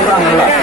いたん。